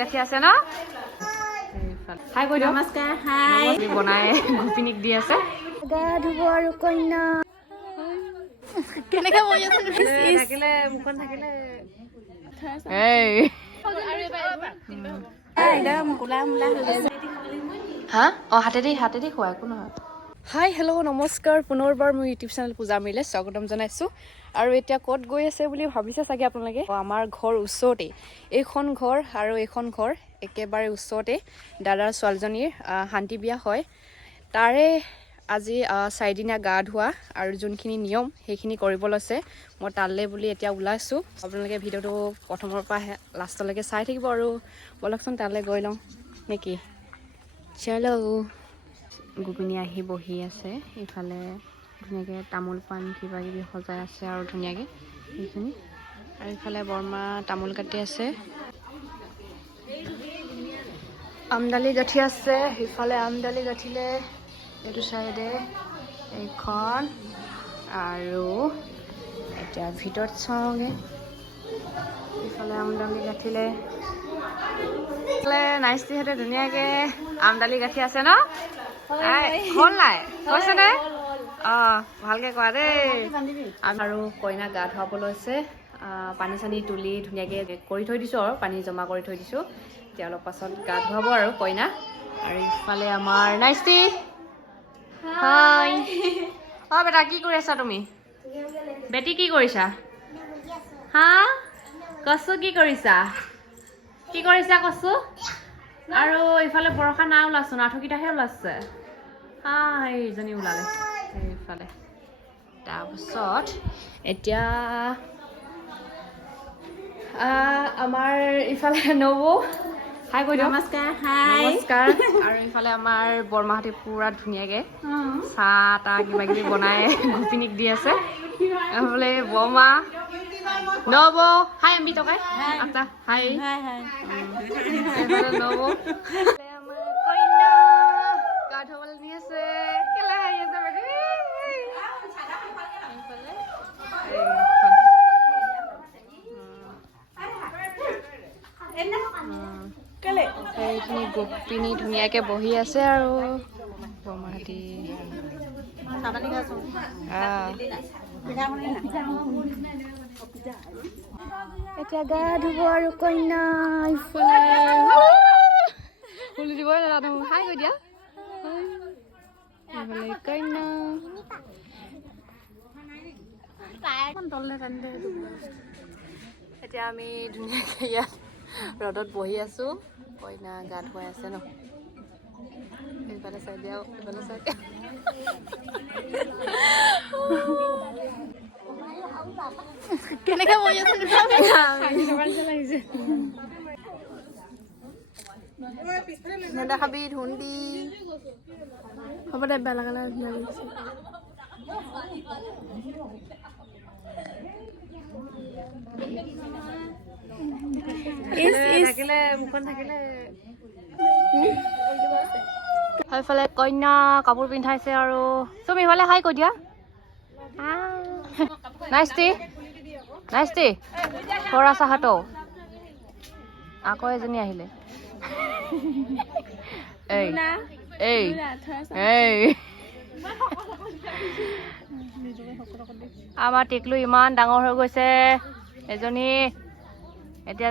গাঠি আছে ন হাই কৈ দিওঁ নমস্কাৰ হাই বনাই গোপিনীক দি আছে গা ধুব আৰু কইনা কেনেকৈ বহি আছে থাকিলে মুখন থাকিলে এই একদম কোলা মোলা হৈ গৈছে হা অ হাতেদি খোৱা একো নহয় হাই হেল্ল' নমস্কাৰ পুনৰবাৰ মোৰ ইউটিউব চেনেল পূজা মিলে স্বাগতম জনাইছোঁ আৰু এতিয়া ক'ত গৈ আছে বুলি ভাবিছে চাগে আপোনালোকে আমাৰ ঘৰ ওচৰতে এইখন ঘৰ আৰু এইখন ঘৰ একেবাৰে ওচৰতে দাদাৰ ছোৱালীজনীৰ শান্তি বিয়া হয় তাৰে আজি 4 দিনীয়া গা ধোৱা আৰু যোনখিনি নিয়ম সেইখিনি কৰিব লৈছে মই তালৈ বুলি এতিয়া ওলাইছোঁ আপোনালোকে ভিডিঅ'টো প্ৰথমৰ পৰা লাষ্টলৈকে চাই থাকিব আৰু ব'লকচোন তালৈ গৈ লওঁ নেকি চলো গোপিনী আহি বহি আছে এইফালে ধুনীয়াকৈ তামোল পাণ কিবা কিবি সজাই আছে আৰু ধুনীয়াকৈ সেইখিনি আৰু এইফালে বৰমা তামোল কাটি আছে আমডালি গাঁঠি আছে সেইফালে আমডালি গাঁঠিলে এইটো চাইডে এইখন আৰু এতিয়া ভিতৰত চাওঁগৈ এইফালে আমডালি গাঁঠিলে নাইষ্টিহঁতে ধুনীয়াকৈ আমডালি গাঁঠি আছে ন হ'ল নাই হৈছে নে অঁ ভালকৈ কোৱা দেই আৰু কইনাক গা ধুৱাব লৈছে পানী চানী তুলি ধুনীয়াকৈ কৰি থৈ দিছোঁ আৰু পানী জমা কৰি থৈ দিছোঁ এতিয়া অলপ পাছত গা ধুৱাব আৰু কইনা আৰু ইফালে আমাৰ নাইষ্টি হাই অঁ বেটা কি কৰি আছা তুমি বেটি কি কৰিছা হা কচু কি কৰিছা কচু আৰু ইফালে বৰষা নাই ওলাইছোন আঁঠুকেইটাহে ওলাইছে এইজনী ওলালে এইফালে তাৰপিছত এতিয়া আমাৰ ইফালে নবৌ হাই কৈ দিওঁ নমস্কাৰ হাই নমস্কাৰ আৰু ইফালে আমাৰ বৰমাহঁতে পুৰা ধুনীয়াকৈ চাহ তাহ কিবা কিবি বনাই গোপিনীক দি আছে এইফালে বৰমা নবৌ হাই আমি টকাই আচ্ছা হাই এইফালে নবৌ আমাৰ কইনা গা ধুবলৈ নি আছে কেলে হাঁহি আছে বেটি এইখিনি গোপিনী ধুনীয়াকৈ বহি আছে আৰু বৰমাহঁতি এতিয়া গা ধুব আৰু কইনা ইফালে ফুলি দিবই নাজানো হাই কৈ দিয়া কইনা এতিয়া আমি ধুনীয়াকৈ ইয়াত ৰ'দত বহি আছোঁ কইনা গা ধুৱাই আছে ন এইফালে চাই দিয়া এইফালে চাই দিয়া কেনেকৈ বহি আছে নেদেখাবি ধুন্দি হ'ব দে বেয়া লগা ধুনীয়া লাগিছে থাকিলে মুখন থাকিলে সেইফালে কইনা কাপোৰ পিন্ধাইছে আৰু তুমি ইফালে হাই কৈ দিয়া নাইষ্টি থৰা চাহাটো আকৌ এজনী আহিলে এই এই এই আমাৰ টিকলু ইমান ডাঙৰ হৈ গৈছে এজনী এতিয়া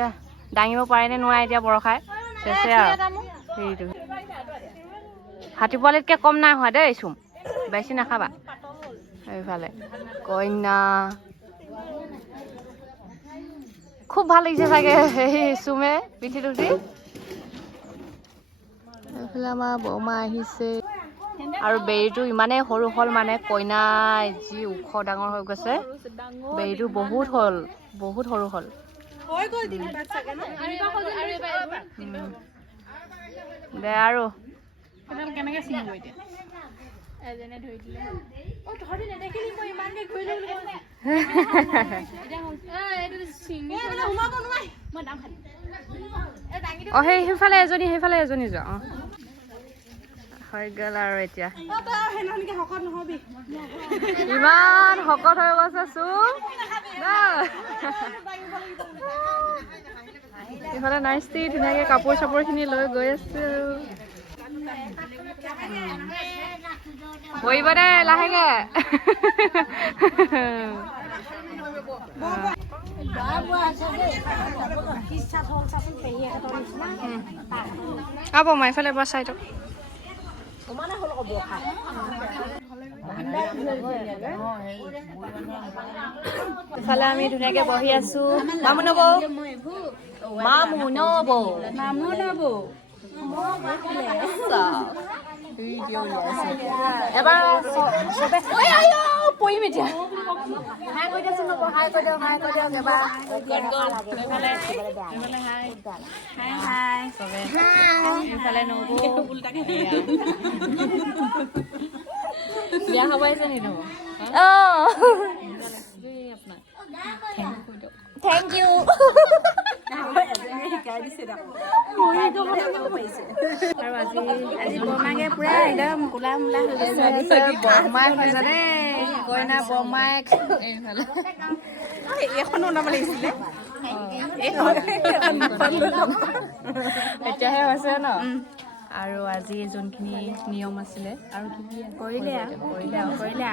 দাঙিব পাৰেনে নোৱাৰে এতিয়া বৰষাই চেচে আৰু সেইটো হাতী পোৱালিতকৈ কম নাই হোৱা দেই চুম বেছি নাখাবা এইফালে কইনা খুব ভাল লাগিছে চাগে সেই চুমে পিঠিত উঠি এইফালে আমাৰ বৰমা আহিছে আৰু বেৰিটো ইমানেই সৰু হ'ল মানে কইনা যি ওখ ডাঙৰ হৈ গৈছে বেৰিটো বহুত সৰু হ'ল দে আৰু কেনেকৈ চিঙিব এতিয়া এজনে ধৰি দিলে তহঁতি নেদেখিলি মই ইমানকৈ ঘূৰি লৈ সেইফালে এজনী যোৱা হৈ গ'ল আৰু এতিয়া ইমান শকত হৈ গৈছে চুম এইফালে নাইষ্টি ধুনীয়াকৈ কাপোৰ চাপোৰখিনি লৈ গৈ আছে আৰু বহিব দে লাহেকে মই এইফালে এবাৰ চাই দিয়ক ইফালে আমি ধুনীয়াকে বহি আছো মামু নব এবাৰ পৰিম এতিয়া হাই কৈ দিয়কচোন নব হাই কৈ দিয়ক এবাৰ ইফালে নব বিয়া খাব আহিছে নি নব থেংক ইউ আৰু আজি বৰমাকে পুৰা একদম কোলা মোলা হৈ গৈছে বৰমাক হৈছে দেই কইনা বৰমাক এইখনো ওলাব লাগিছিলে এতিয়াহে হৈছে ন আৰু আজি যোনখিনি নিয়ম আছিলে আৰু কি কি কৰিলে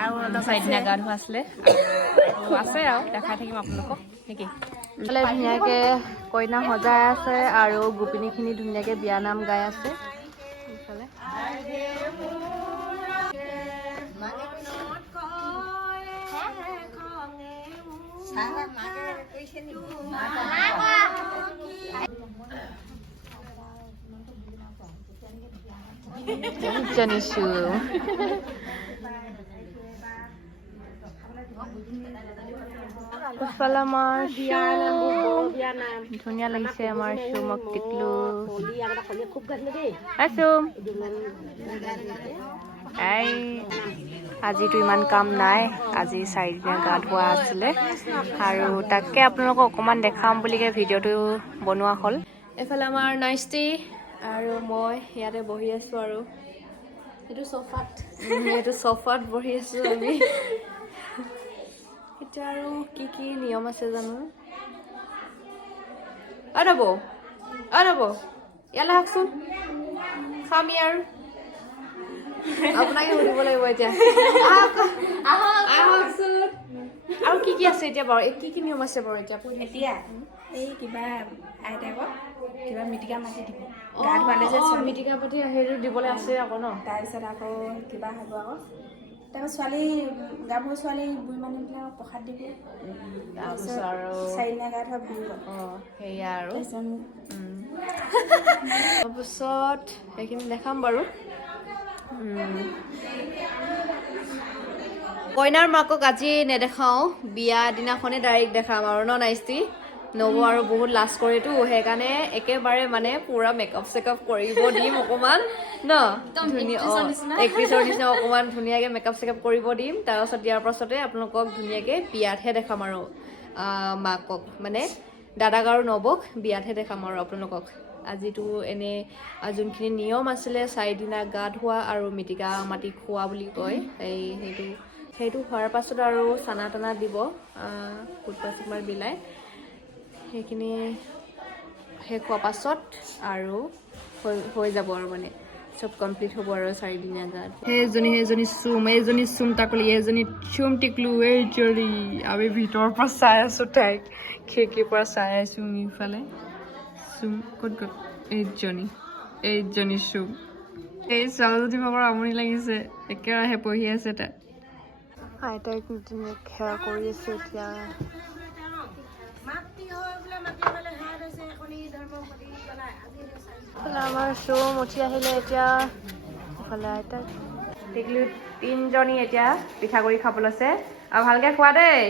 আৰু অলপ চাৰিদিনীয়া গা ধোৱা আছিলে আৰু আছে আৰু দেখাই থাকিম আপোনালোকক নেকি ধুনীয়াকে কইনা সজাই আছে আৰু গোপিনীখিনি ধুনীয়াকে বিয়া নাম গাই আছে জানিছো আমাৰ ধুনীয়া লাগিছে আমাৰ চুমক টিকলু আজিতো ইমান কাম নাই আজি 4 দিনীয়া গা ধোৱা আছিলে আৰু তাকে আপোনালোকক অকণমান দেখাম বুলিকে ভিডিঅ'টো বনোৱা হ'ল এইফালে আমাৰ নাইষ্টি আৰু মই ইয়াতে বহি আছো আৰু এইটো চফাত বহি আছো আমি এতিয়া আৰু কি কি নিয়ম আছে জানো ৰ'ব ইয়ালৈ আহকচোন খামি আৰু আপোনাকে সুধিব লাগিব এতিয়া আহকচোন আৰু কি কি আছে এতিয়া বাৰু কি কি নিয়ম আছে বাৰু এতিয়া এই কিবা আইতাকক কিবা মিটিকা মাতি দিব গা ধোৱালে যে মিটিকা পাতি সেইটো দিবলৈ আছে আকৌ ন তাৰপিছত আকৌ কিবা হ'ব আকৌ তাৰপৰা ছোৱালী গাভৰু ছোৱালী বুঢ়ী মানুহবিলাকক প্ৰসাদ দিব তাৰপিছত আৰু 4 দিনীয়া গা ধোৱা ভাঙিব সেয়া আৰু তাৰপিছত সেইখিনি দেখাম বাৰু কইনাৰ মাকক আজি নেদেখাওঁ বিয়া দিনাখনে ডাইৰেক্ট দেখাম আৰু ন নাইষ্টি নব আৰু বহুত লাজ কৰেতো সেইকাৰণে একেবাৰে মানে পুৰা মেকআপ চেকআপ কৰিব দিম অকণমান ন একট্ৰিছৰ নিচিনা অকণমান ধুনীয়াকৈ মেকআপ চেকআপ কৰিব দিম তাৰপাছত দিয়াৰ পাছতে আপোনালোকক ধুনীয়াকৈ বিয়াতহে দেখাম আৰু মাকক মানে দাদাক আৰু নবক বিয়াতহে দেখাম আৰু আপোনালোকক আজিতো এনে যোনখিনি নিয়ম আছিলে 4 দিনীয়া গা ধোৱা আৰু মিটিকা মাটি খোৱা বুলি কয় সেইটো হোৱাৰ পাছত আৰু চানা টানা দিব কুটপা চুটপা বিলাই সেইখিনি শেষ হোৱাৰ পাছত আৰু হৈ যাব আৰু মানে চব কমপ্লিট হ'ব আৰু 4 দিনীয়া গাত সেইজনী চুম তাকলি এইজনী চুম টিকলু এইজনী আমি ভিতৰৰ পৰা চাই আছো তাইক খিৰিকীৰ পৰা চাই আছো ইফালে চুম ক'ত গ'ল এইজনী চুম এই ছোৱালীজনী ভাগৰ আমনি লাগিছে একেৰাহে পঢ়ি আছে তাই আইতাইক সেৱা কৰি আছে এতিয়া আমাৰ চুম উঠি আহিলে এতিয়া ইফালে আইতাক টিকলু 3জনী এতিয়া পিঠাগুড়ি খাব লৈছে আৰু ভালকে খোৱা দেই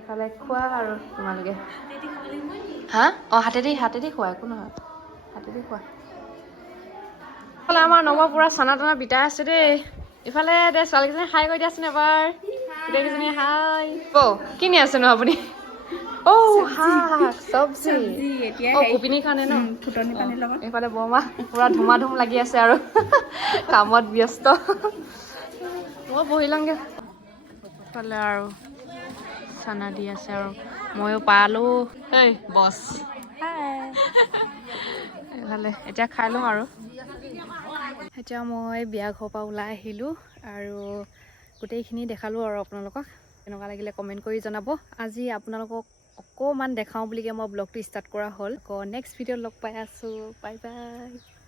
ইফালে খোৱা আৰু তোমালোকে হাতেদি খোৱা একো নহয় হাতেদি খোৱা ইফালে আমাৰ নব পুৰা চানা টানা বিটাই আছে দেই ইফালে দে ছোৱালীকেইজনী হাই কৰি দিয়াচোন এবাৰ গোটেইকেইজনী হাই কিনি আছে ন আপুনি শাক চব্জি গোপিনীৰ কাৰণে ন ফুটনি পানীৰ লগত এইফালে বৰমা পুৰা ধুমা ধুম লাগি আছে আৰু কামত ব্যস্ত মই বহি লওঁগে ইফালে আৰু চানা দি আছে আৰু ময়ো পালোঁ এই বছ ভালে এতিয়া খাই লওঁ আৰু এতিয়া মই বিয়া ঘৰৰ পৰা ওলাই আহিলোঁ আৰু গোটেইখিনি দেখালোঁ আৰু আপোনালোকক কেনেকুৱা লাগিলে কমেণ্ট কৰি জনাব আজি আপোনালোকক অকণমান দেখাওঁ বুলিকৈ মই ব্লগটো ষ্টাৰ্ট কৰা হ'ল আকৌ নেক্সট ভিডিঅ'ত লগ পাই আছোঁ বাই বাই